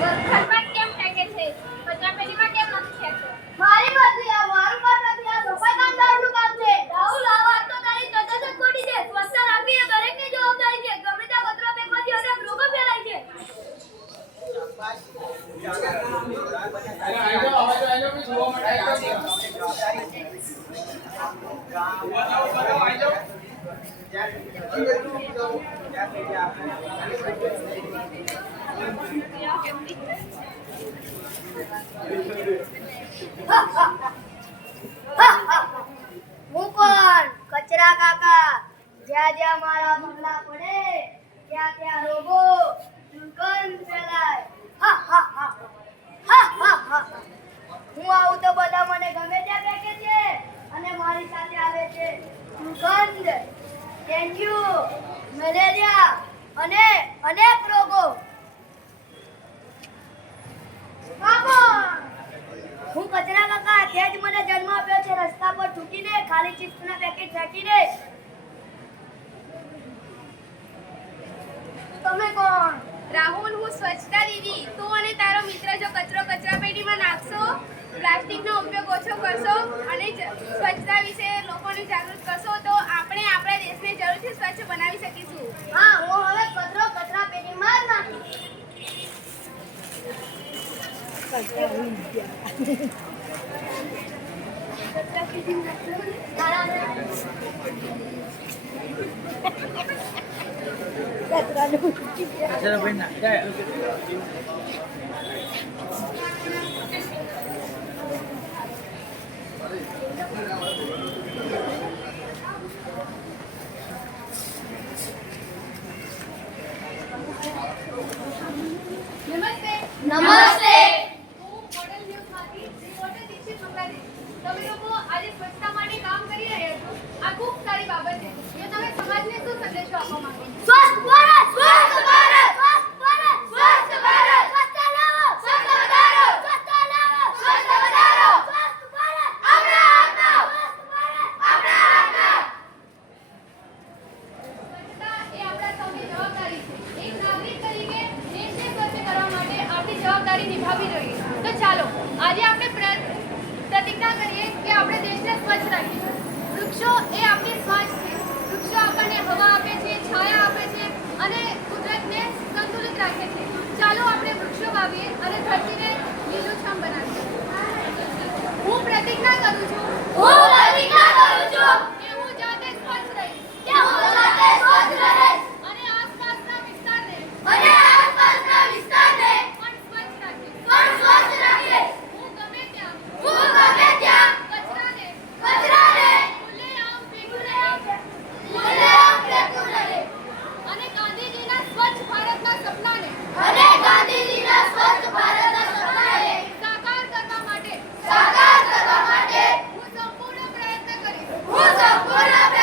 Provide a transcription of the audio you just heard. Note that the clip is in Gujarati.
ઘરમાં કેમ ફેંકે છે? કચરાપેટીમાં કેમ નથી ફેંકતો મારી મરજી આ મારું કામ નથી આ સફાઈ કામદારનું કામ છે. રાહુલ આ વાત તો તારી તદ્દન જ ખોટી છે. સ્વચ્છતા રાખવી એ દરેકની જવાબદારી છે. ગમે ત્યાં કચરો ફેંકવાથી અનેક રોગો ફેલાય છે. હું કોણ કચરા કાકા, જ્યાં જ્યાં મારા પગલા પડે, ત્યાં ત્યાં રોગો દુર્ગંધ ફેલાય. હા હા હા. હા હા હા. હું આવું તો બધા મને ગમે ત્યાં બેઠે છે અને મારી સાથે આવે છે દુર્ગંધ. ડેન્ગ્યુ મેલેરિયા અને અનેક રોગો. હું કચરા કાકા તે જ મને જન્મ આપ્યો છે. રસ્તા પર થૂકીને ખાલી ચિપ્સના પેકેટ ફેંકીને તમે કોણ? રાહુલ, હું સ્વચ્છતા દીદી. તું અને તારો મિત્ર જો કચરો કચરા પેટીમાં નાખશો, પ્લાસ્ટિકનો ઉપયોગ ઓછો કરશો અને નમસ્તે શું સંદેશો આપવા માંગો છો? સ્વસ્થ ભારત સ્વસ્થ ભારત સ્વસ્થ ભારત સ્વસ્થ ભારત સ્વચ્છતા લાવો સ્વચ્છ વધારો સ્વચ્છતા લાવો સ્વચ્છ વધારો સ્વસ્થ ભારત આપણા હાથમાં સ્વસ્થ ભારત આપણા હાથમાં સ્વચ્છતા એ આપણા સૌની જવાબદારી છે એક નાગરિક તરીકે દેશને સ્વચ્છ કરવા માટે આપણી જવાબદારી નિભાવવી જોઈએ તો ચાલો આજે આપણે પ્ર- પ્રતિજ્ઞા કરીએ કે આપણે દેશને સ્વચ્છ રાખીશું વૃક્ષો એ આપણી શ્વાસ છે વૃક્ષો આપણને હવા આપે છે છાયા આપે છે અને કુદરતને સંતુલિત રાખે છે. ચાલો આપણે વૃક્ષો વાવીએ અને ધરતીને લીલુંછમ બનાવીએ. હું પ્રતિજ્ઞા કરું છું por haber